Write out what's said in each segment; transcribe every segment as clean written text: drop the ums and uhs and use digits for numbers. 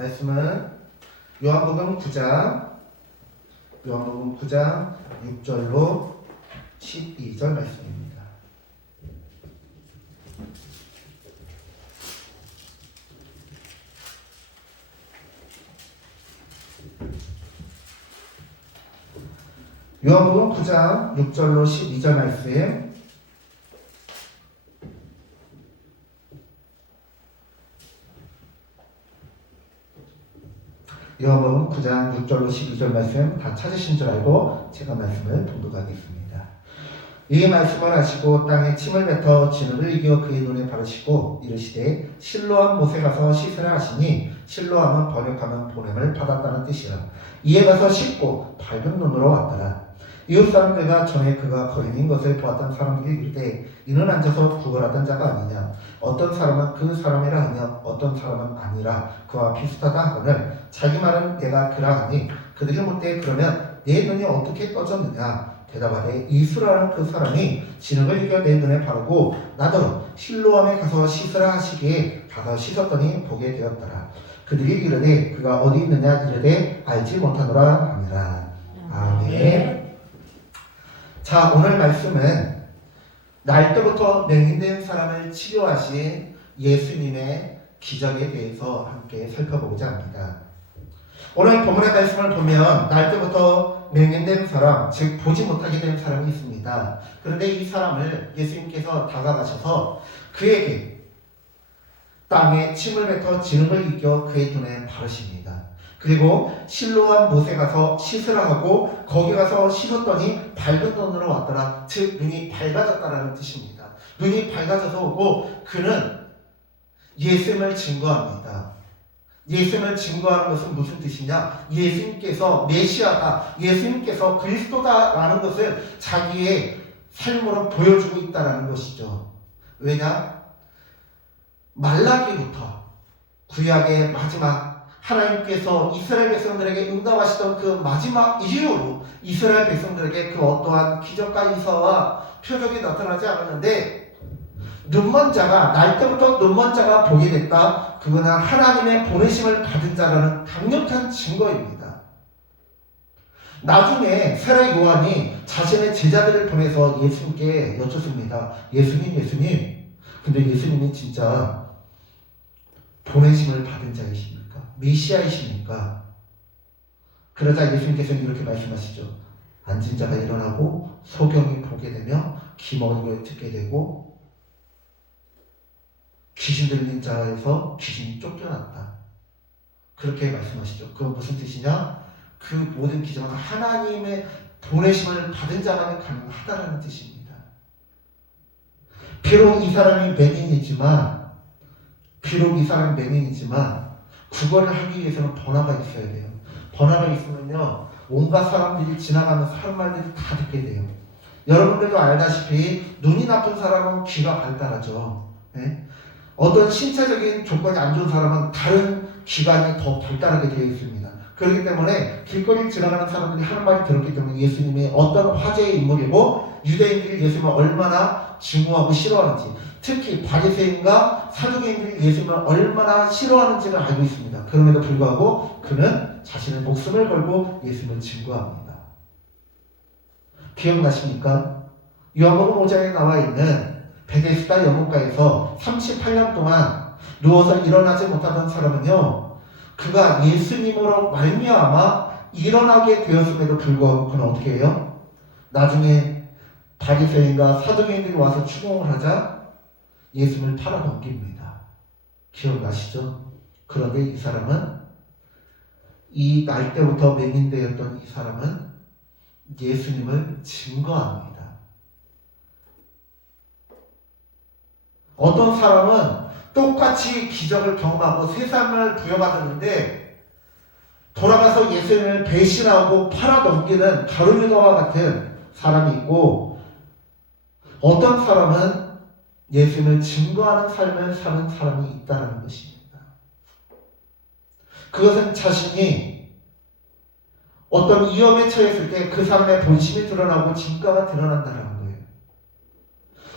말씀은 요한복음 9장 6절로 12절 말씀입니다. 요한복음 9장 6절로 12절 말씀. 요한복음 9장 6절로 12절 말씀 다 찾으신 줄 알고 제가 말씀을 봉독하겠습니다. 이 말씀을 하시고 땅에 침을 뱉어 진흙을 이겨 그의 눈에 바르시고 이르시되 실로암 못에 가서 씻으라 하시니 실로암은 번역하면 보냄을 받았다는 뜻이라. 이에 가서 씻고 밝은 눈으로 왔더라. 이웃 사람들과 전에 그가 거인인 것을 보았던 사람들이 이르되 이는 앉아서 구걸하던 자가 아니냐. 어떤 사람은 그 사람이라 하며 어떤 사람은 아니라 그와 비슷하다 하거늘 자기 말은 내가 그라 하니 그들이 묻되 그러면 내 눈이 어떻게 떠졌느냐. 대답하되 이수라는 그 사람이 진흙을 이겨 내 눈에 바르고 나더러 실로암에 가서 씻으라 하시기에 가서 씻었더니 보게 되었더라. 그들이 이르되 그가 어디 있느냐 이르되 알지 못하노라 하니라. 아멘. 자, 오늘 말씀은 날 때부터 맹인된 사람을 치료하신 예수님의 기적에 대해서 함께 살펴보고자 합니다. 오늘 본문의 말씀을 보면 날 때부터 맹인된 사람, 즉 보지 못하게 된 사람이 있습니다. 그런데 이 사람을 예수님께서 다가가셔서 그에게 땅에 침을 뱉어 진흙을 이겨 그의 눈에 바르십니다. 그리고 실로암 못에 가서 씻으라 하고 거기 가서 씻었더니 밝은 눈으로 왔더라. 즉 눈이 밝아졌다라는 뜻입니다. 눈이 밝아져서 오고 그는 예수님을 증거합니다. 예수님을 증거하는 것은 무슨 뜻이냐? 예수님께서 메시아다, 예수님께서 그리스도다라는 것을 자기의 삶으로 보여주고 있다라는 것이죠. 왜냐? 말라기부터 구약의 마지막 하나님께서 이스라엘 백성들에게 응답하시던 그 마지막 이후로 이스라엘 백성들에게 그 어떠한 기적과 이사와 표적이 나타나지 않았는데 눈먼 자가 날 때부터 눈먼 자가 보게 됐다. 그거는 하나님의 보내심을 받은 자라는 강력한 증거입니다. 나중에 세례 요한이 자신의 제자들을 보내서 예수님께 여쭙습니다. 예수님, 근데 예수님이 진짜 보내심을 받은 자이십니까? 메시아이십니까? 그러자 예수님께서는 이렇게 말씀하시죠. 앉은 자가 일어나고 소경이 보게 되며 귀머리가 듣게 되고 귀신 들린 자에서 귀신이 쫓겨났다. 그렇게 말씀하시죠. 그건 무슨 뜻이냐? 그 모든 기적은 하나님의 보내심을 받은 자만이 가능하다는 뜻입니다. 비록 이 사람이 맹인이지만 구걸을 하기 위해서는 번화가 있어야 돼요. 번화가 있으면요 온갖 사람들이 지나가면서 하는 말들이 다 듣게 돼요. 여러분들도 알다시피 눈이 나쁜 사람은 귀가 발달하죠. 네? 어떤 신체적인 조건이 안 좋은 사람은 다른 기관이 더 발달하게 되어 있습니다. 그렇기 때문에 길거리를 지나가는 사람들이 하는 말이 들었기 때문에 예수님이 어떤 화제의 인물이고 유대인들이 예수님을 얼마나 증오하고 싫어하는지, 특히 바리새인과 사두개인들이 예수님을 얼마나 싫어하는지를 알고 있습니다. 그럼에도 불구하고 그는 자신의 목숨을 걸고 예수님을 증거합니다. 기억나십니까? 요한복음 5장에 나와 있는 베데스다 연못가에서 38년 동안 누워서 일어나지 못하던 사람은요, 그가 예수님으로 말미암아 일어나게 되었음에도 불구하고 그는 어떻게 해요? 나중에 바리새인과 사두개인들이 와서 추궁을 하자 예수님을 팔아넘깁니다. 기억나시죠? 그런데 이 사람은 이 날 때부터 맹인되었던 이 사람은 예수님을 증거합니다. 어떤 사람은 똑같이 기적을 경험하고 세상을 부여받았는데 돌아가서 예수님을 배신하고 팔아넘기는 가룟유다와 같은 사람이 있고, 어떤 사람은 예수님을 증거하는 삶을 사는 사람이 있다는 것입니다. 그것은 자신이 어떤 위험에 처했을 때 그 사람의 본심이 드러나고 진가가 드러난다는 거예요.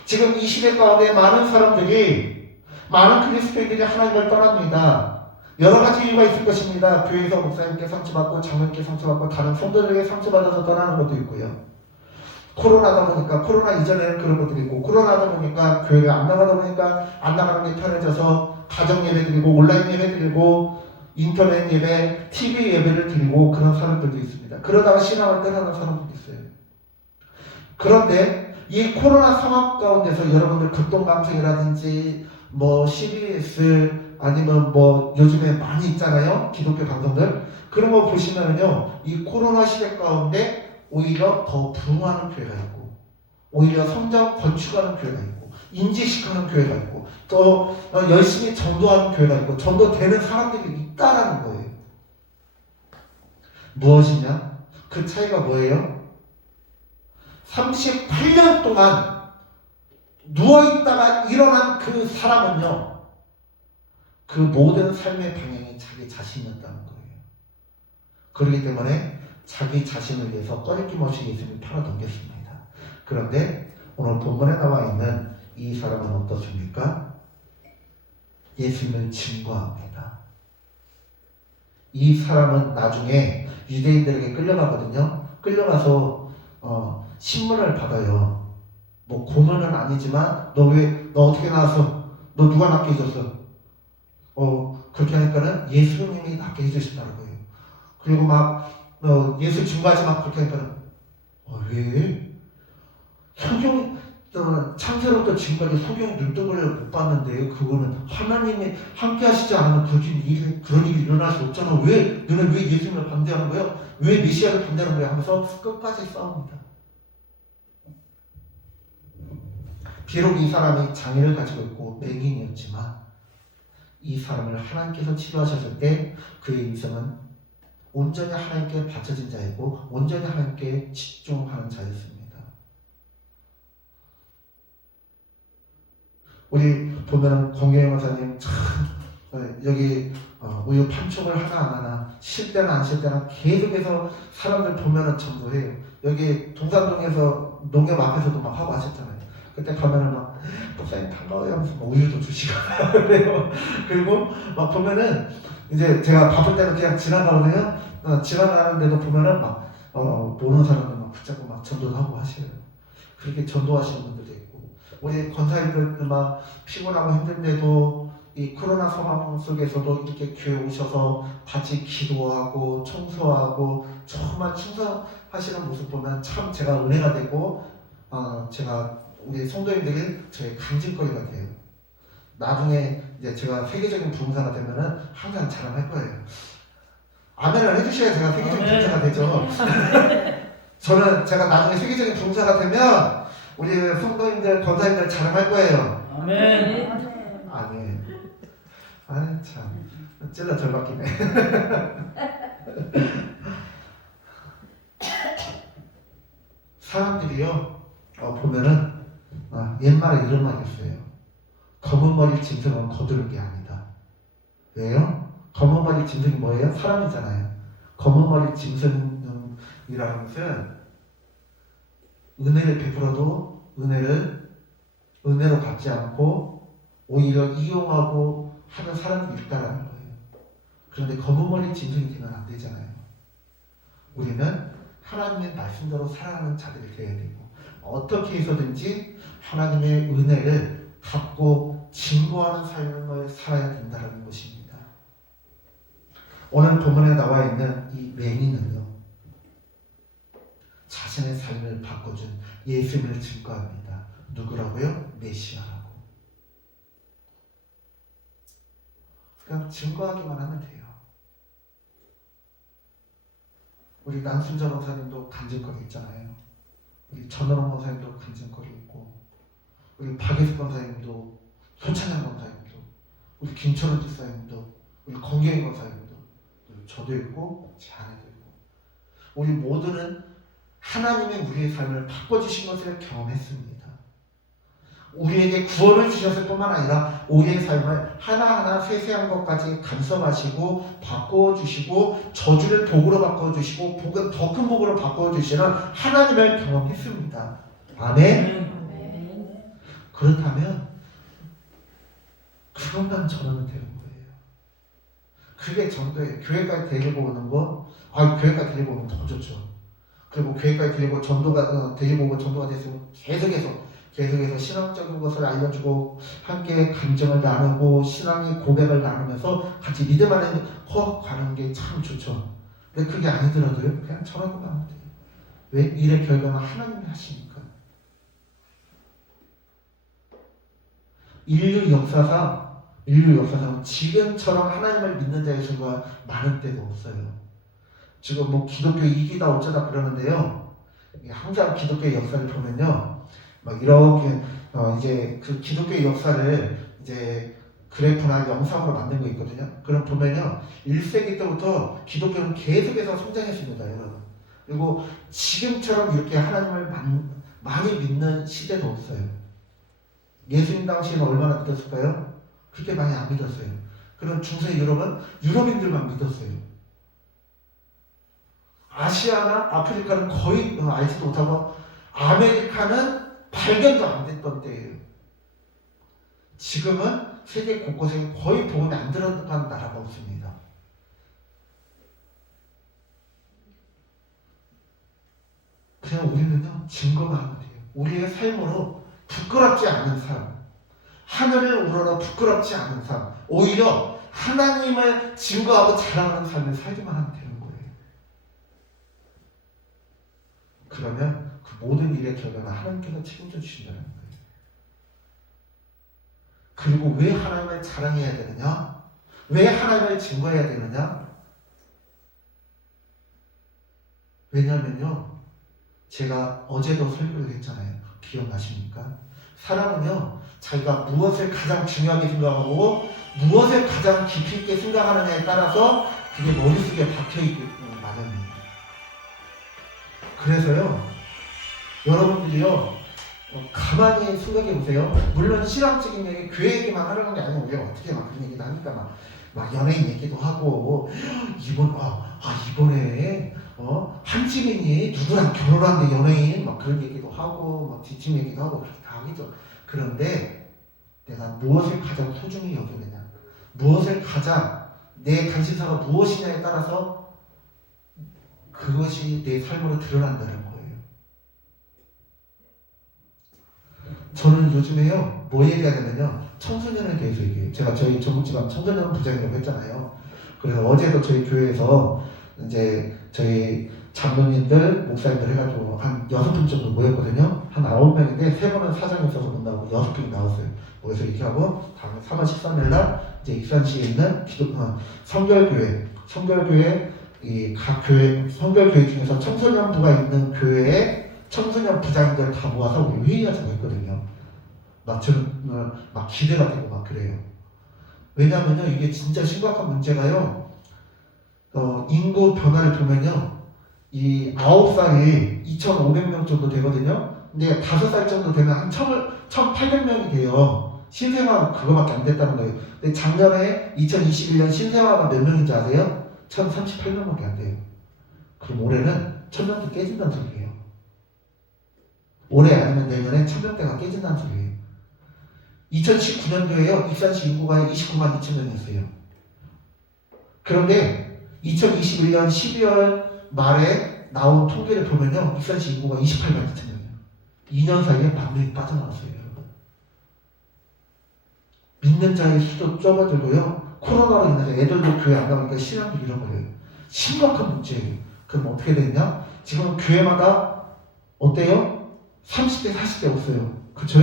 지금 이 시대 가운데 많은 사람들이, 많은 그리스도인들이 하나님을 떠납니다. 여러 가지 이유가 있을 것입니다. 교회에서 목사님께 상처받고 장로님께 상처받고 다른 성도들에게 상처받아서 떠나는 것도 있고요. 코로나다 보니까 코로나 이전에는 그런 것들이 있고 코로나다 보니까 교회를 안 나가다 보니까 안 나가는 게 편해져서 가정 예배 드리고 온라인 예배 드리고 인터넷 예배, TV 예배를 드리고 그런 사람들도 있습니다. 그러다가 신앙을 떠나는 사람들도 있어요. 그런데 이 코로나 상황 가운데서 여러분들 극동방송이라든지 뭐 CBS 아니면 뭐 요즘에 많이 있잖아요. 기독교 방송들. 그런 거 보시면요. 이 코로나 시대 가운데 오히려 더 부흥하는 교회가 있고 오히려 성장 건축하는 교회가 있고 인지시키는 교회가 있고 또 열심히 전도하는 교회가 있고 전도되는 사람들이 있다라는 거예요. 무엇이냐? 그 차이가 뭐예요? 38년 동안 누워있다가 일어난 그 사람은요, 그 모든 삶의 방향이 자기 자신이었다는 거예요. 그렇기 때문에 자기 자신을 위해서 꺼리낌없이 예수님을 팔아넘겼습니다. 그런데 오늘 본문에 나와 있는 이 사람은 어떻습니까? 예수님을 증거합니다. 이 사람은 나중에 유대인들에게 끌려가거든요. 끌려가서 신문을 받아요. 뭐 고문은 아니지만 너 어떻게 나와서 너 누가 낫게 해줬어? 그렇게 하니까는 예수님이 낫게 해주신다는 거예요. 그리고 막 예수 증거하지 마 그렇게 하니까는 왜? 창세로부터 지금까지 소경이 눈뜨고를 못 봤는데 그거는 하나님이 함께 하시지 않으면 그런 일이 일어날 수 없잖아. 너는 왜 예수님을 반대하는 거야? 왜 메시아를 반대하는 거야? 하면서 끝까지 싸웁니다. 비록 이 사람이 장애를 가지고 있고 맹인이었지만 이 사람을 하나님께서 치료하셨을 때 그의 인생은 온전히 하나님께 바쳐진 자이고 온전히 하나님께 집중하는 자였습니다. 우리 보면은 공경영 원사님 참 여기 우유 판촉을 하나 안 하나 쉴 때나 안 쉴 때나 계속해서 사람들 보면은 전도해요. 여기 동산동에서 농협 앞에서도 막 하고 하셨잖아요. 그때 가면은 막 목사님 반가워요 하면서 막 우유도 주시고 그래요. 그리고 막 보면은 이제 제가 바쁠 때는 그냥 지나가거든요. 지나가는데도 보면은 막 보는 사람들 막 붙잡고 막 전도도 하고 하셔요. 그렇게 전도하시는 분들도 있고 우리 권사님들 막 피곤하고 힘든데도 이 코로나 상황 속에서도 이렇게 교회 오셔서 같이 기도하고 청소하고 정말 충성하시는 모습 보면 참 제가 은혜가 되고 제가 우리 성도님들이 저의 간증거리 같아요. 나중에 이제 제가 세계적인 부흥사가 되면은 항상 자랑할 거예요. 아멘을 해주셔야 제가 세계적인 부흥사가 되죠. 저는 제가 나중에 세계적인 부흥사가 되면 우리 성도님들, 권사님들 자랑할 거예요. 아멘. 아멘. 아이 참 찔러 절박이네. 사람들이요 보면은 옛말에 이런 말이 있어요. 검은 머리 짐승은 거두는 게 아니다. 왜요? 검은 머리 짐승이 뭐예요? 사람이잖아요. 검은 머리 짐승이라는 것은 은혜를 베풀어도 은혜로 갚지 않고 오히려 이용하고 하는 사람이 있다라는 거예요. 그런데 검은 머리 짐승이 되면 안 되잖아요. 우리는 하나님의 말씀대로 살아가는 자들이 되어야 되고 어떻게 해서든지 하나님의 은혜를 갚고 증거하는 삶을 살아야 된다는 것입니다. 오늘 본문에 나와 있는 이 맹인은요 자신의 삶을 바꿔준 예수님을 증거합니다. 누구라고요? 메시아라고. 그냥 증거하기만 하면 돼요. 우리 남순자 권사님도 간증거리 있잖아요. 우리 전원원 권사님도 간증거리 있고 우리 박예수 권사님도 손찬양 권사님도 우리 김철원 집사님도 우리 권경희 권사님도 저도 있고 제 아내도 있고 우리 모두는 하나님이 우리의 삶을 바꿔주신 것을 경험했습니다. 우리에게 구원을 주셨을 뿐만 아니라 우리의 삶을 하나하나 세세한 것까지 간섭하시고 바꿔주시고 저주를 복으로 바꿔주시고 복은 더 큰 복으로 바꿔주시는 하나님을 경험했습니다. 아멘. 그렇다면 그것만 전하면 되는 거예요. 그게 전도예요. 교회까지 데리고 오는 거, 교회까지 데리고 오면 더 좋죠. 그리고 교회까지 데리고 데리고 오고 전도가 됐으면 계속해서 신앙적인 것을 알려주고 함께 감정을 나누고 신앙의 고백을 나누면서 같이 믿음 안에 가는 게 참 좋죠. 근데 그게 아니더라도요, 그냥 저라고 하면 돼요. 왜? 일의 결과는 하나님이 하시니까. 인류 역사상 지금처럼 하나님을 믿는 자의 수가 많은 때가 없어요. 지금 뭐 기독교 이기다 어쩌다 그러는데요. 항상 기독교의 역사를 보면요, 막 이렇게 이제 그 기독교의 역사를 이제 그래프나 영상으로 만든 거 있거든요. 그럼 보면요, 1세기 때부터 기독교는 계속해서 성장했습니다, 여러분. 그리고 지금처럼 이렇게 하나님을 많이 믿는 시대도 없어요. 예수님 당시에는 얼마나 믿었을까요? 그렇게 많이 안 믿었어요. 그럼 중세 유럽은 유럽인들만 믿었어요. 아시아나 아프리카는 거의 알지도 못하고 아메리카는 발견도 안 됐던 때예요. 지금은 세계 곳곳에 거의 복음이 안 들어간 나라가 없습니다. 그냥 우리는요, 증거만 하면 돼요. 우리의 삶으로 부끄럽지 않은 삶, 하늘을 우러러 부끄럽지 않은 삶, 오히려 하나님을 증거하고 자랑하는 삶을 살기만 하면 되는 거예요. 그러면 그 모든 일의 결과는 하나님께서 책임져 주신다는 거예요. 그리고 왜 하나님을 자랑해야 되느냐? 왜 하나님을 증거해야 되느냐? 왜냐면요, 제가 어제도 설교를 했잖아요. 기억나십니까? 사람은요, 자기가 무엇을 가장 중요하게 생각하고 무엇을 가장 깊이 있게 생각하느냐에 따라서 그게 머릿속에 박혀있기 마련입니다. 그래서요, 여러분들이요, 가만히 생각해 보세요. 물론 신앙적인 얘기, 교회 얘기만 하려는 게 아니고 우리가 어떻게 막 그런 얘기도 하니까 막 연예인 얘기도 하고, 이번에 한지민이 누구랑 결혼한데 연예인 막 그런 얘기도 하고 막 뒷짐 얘기도 하고 그렇게 다 하겠죠. 그런데 내가 무엇을 가장 소중히 여기느냐, 무엇을 가장 내 관심사가 무엇이냐에 따라서 그것이 내 삶으로 드러난다는 거예요. 저는 요즘에요, 뭐 얘기하냐면요, 청소년에 대해서 얘기해요. 제가 저희 전북지방 청소년 부장이라고 했잖아요. 그래서 어제도 저희 교회에서 이제 저희 장로님들, 목사님들 해가지고 한 6분 정도 모였거든요. 한 9명인데 3번은 사정이 있어서 못 나오고 6분이 나왔어요. 그래서 이렇게 하고 다음 3월 13일날 이제 익산시에 있는 성결교회 이 각 교회 성결교회 중에서 청소년부가 있는 교회에 청소년 부장들 다 모아서 우리 회의하자고 했거든요. 저는 막 기대가 되고 막 그래요. 왜냐하면요, 이게 진짜 심각한 문제가요. 인구 변화를 보면요, 이 9살이 2,500명 정도 되거든요. 근데 5살 정도 되면 한 1,800명이 돼요. 신생아가 그거밖에 안 됐다는 거예요. 근데 작년에 2021년 신생아가 몇 명인지 아세요? 1,038명밖에 안 돼요. 그럼 올해는 1,000명도 깨진다는 소리예요. 올해 아니면 내년에 1,000명대가 깨진다는 소리예요. 2019년도에요, 익산시 인구가 29만 2천 명이었어요. 그런데 2021년 12월 말에 나온 통계를 보면요, 익산시 인구가 28만 2천 명이에요. 2년 사이에 1,000명이 빠져나왔어요, 여러분. 믿는 자의 수도 적어들고요, 코로나로 인해서 애들도 교회 안 나오니까 신앙도 잃어버려요. 심각한 문제예요. 그럼 어떻게 되냐? 지금 교회마다 어때요? 30대, 40대 없어요. 그쵸?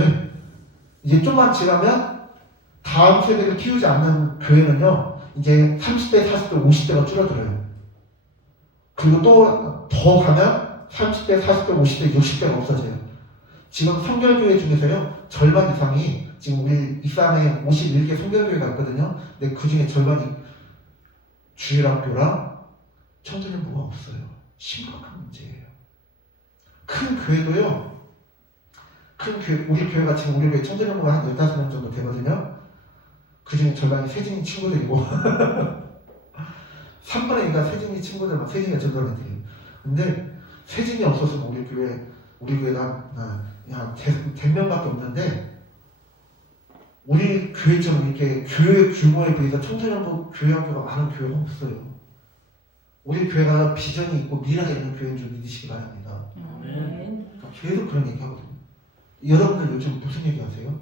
이제 좀만 지나면 다음 세대를 키우지 않는 교회는요, 이제 30대, 40대, 50대가 줄어들어요. 그리고 또 더 가면 30대, 40대, 50대, 60대가 없어져요. 지금 성결교회 중에서요, 절반 이상이 지금 우리 익산에 51개 성결교회가 있거든요. 근데 그 중에 절반이 주일학교랑 청소년부가 없어요. 심각한 문제예요. 큰 교회도요, 우리 교회가 지금 우리 교회 청소년부가 한 15명 정도 되거든요. 그 중에 절반이 세진이 친구들이고 3분의 2가 세진이 친구들만, 세진이가 전도원들이에요. 근데 세진이 없었으면 우리 교회가 한 100명밖에 없는데 우리 교회처럼 이렇게 교회 규모에 비해서 청소년부 교회 학교가 많은 교회가 없어요. 우리 교회가 비전이 있고 미래가 있는 교회인 줄 믿으시기 바랍니다. 계속 그런 얘기 하거든요. 여러분들 요즘 무슨 얘기 하세요?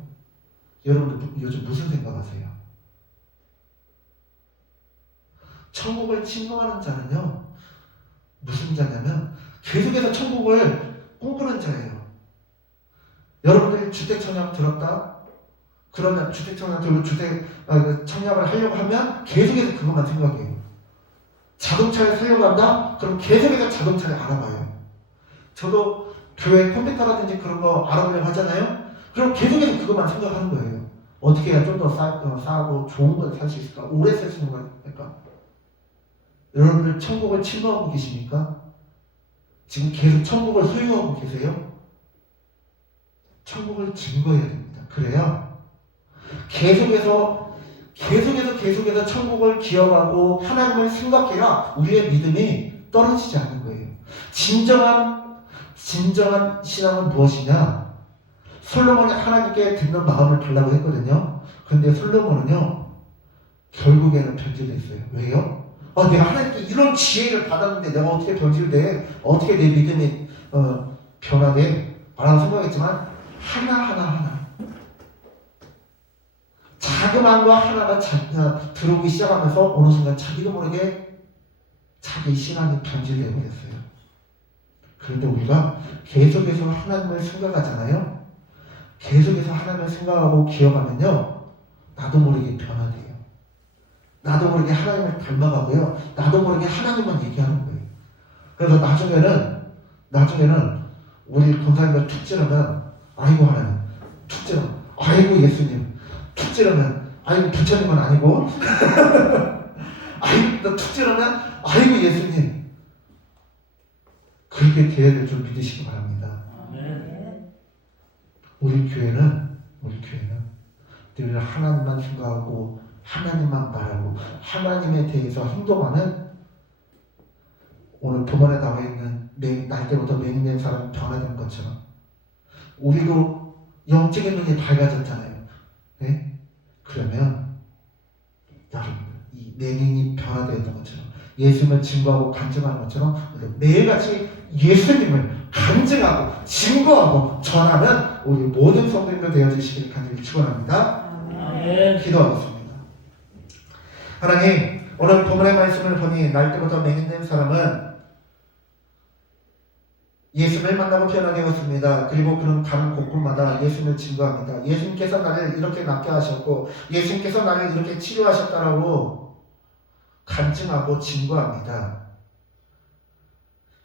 여러분들 요즘 무슨 생각하세요? 천국을 침범하는 자는요, 무슨 자냐면 계속해서 천국을 꿈꾸는 자예요. 여러분들이 주택청약 들었다? 그러면 주택청약 들고 청약을 하려고 하면 계속해서 그것만 생각해요. 자동차를 사려고 한다? 그럼 계속해서 자동차를 알아봐요. 저도 교회 컴퓨터라든지 그런 거 알아보려고 하잖아요? 그럼 계속해서 그것만 생각하는 거예요. 어떻게 해야 좀 더 싸고 좋은 걸 살 수 있을까? 오래 쓸 수 있는 거니까. 여러분들 천국을 침범하고 계십니까? 지금 계속 천국을 소유하고 계세요? 천국을 증거해야 됩니다. 그래야 계속해서 천국을 기억하고 하나님을 생각해야 우리의 믿음이 떨어지지 않는 거예요. 진정한 신앙은 무엇이냐? 솔로몬이 하나님께 듣는 마음을 달라고 했거든요. 근데 솔로몬은요, 결국에는 변질됐어요. 왜요? 내가 하나님께 이런 지혜를 받았는데 내가 어떻게 변질돼? 어떻게 내 믿음이 변화돼? 라고 생각했지만 하나 자그마한 하나가 들어오기 시작하면서 어느 순간 자기도 모르게 자기 신앙이 변질되어 버렸어요. 그런데 우리가 계속해서 하나님을 생각하잖아요. 계속해서 하나님을 생각하고 기억하면요, 나도 모르게 변화돼요. 나도 모르게 하나님을 닮아가고요, 나도 모르게 하나님만 얘기하는 거예요. 그래서 나중에는 우리 권사님들 툭 찌르면 아이고 하나님, 툭 찌르면 아이고 예수님, 툭 찌르면 아이고 부처님은 아니고 아이고 툭 찌르면 아이고 예수님, 그렇게 돼야 될 줄 믿으시기 바랍니다. 우리 교회는 늘 하나님만 생각하고 하나님만 말하고 하나님에 대해서 행동하는, 오늘 본문에 나와 있는 날 때부터 맹인된 사람이 변화된 것처럼 우리도 영적인 눈이 밝아졌잖아요. 네? 그러면 여러분들 이 맹인이 변화되었던 것처럼 예수님을 증거하고 간증하는 것처럼 매일같이 예수님을 간증하고 증거하고 전하는 우리 모든 성도님들 되어주시기를 간절히 축원합니다. 기도하겠습니다. 하나님, 오늘 본문의 말씀을 보니 날 때부터 맹인된 사람은 예수님을 만나고 변화되었습니다. 그리고 그는 가는 곳곳마다 예수님을 증거합니다. 예수님께서 나를 이렇게 낫게 하셨고 예수님께서 나를 이렇게 치료하셨다라고 간증하고 증거합니다.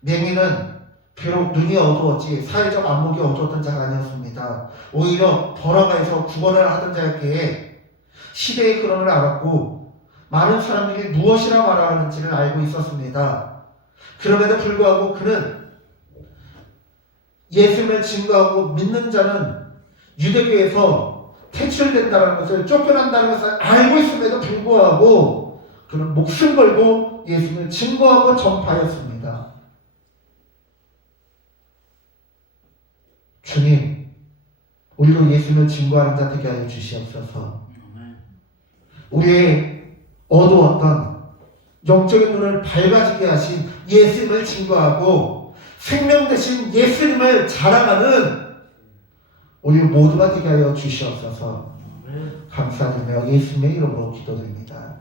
맹인은 비록 눈이 어두웠지 사회적 안목이 어두웠던 자가 아니었습니다. 오히려 번화가에서 구걸을 하던 자였기에 시대의 흐름을 알았고 많은 사람들이 무엇이라 말하는지를 알고 있었습니다. 그럼에도 불구하고 그는 예수님을 증거하고 믿는 자는 유대교에서 퇴출된다는 것을, 쫓겨난다는 것을 알고 있음에도 불구하고 그는 목숨 걸고 예수님을 증거하고 전파하였습니다. 주님, 우리도 예수님을 증거하는 자 되게 하여 주시옵소서. 우리의 어두웠던 영적인 눈을 밝아지게 하신 예수님을 증거하고 생명 되신 예수님을 자랑하는 우리 모두가 되게 하여 주시옵소서. 감사드리며 예수님의 이름으로 기도드립니다.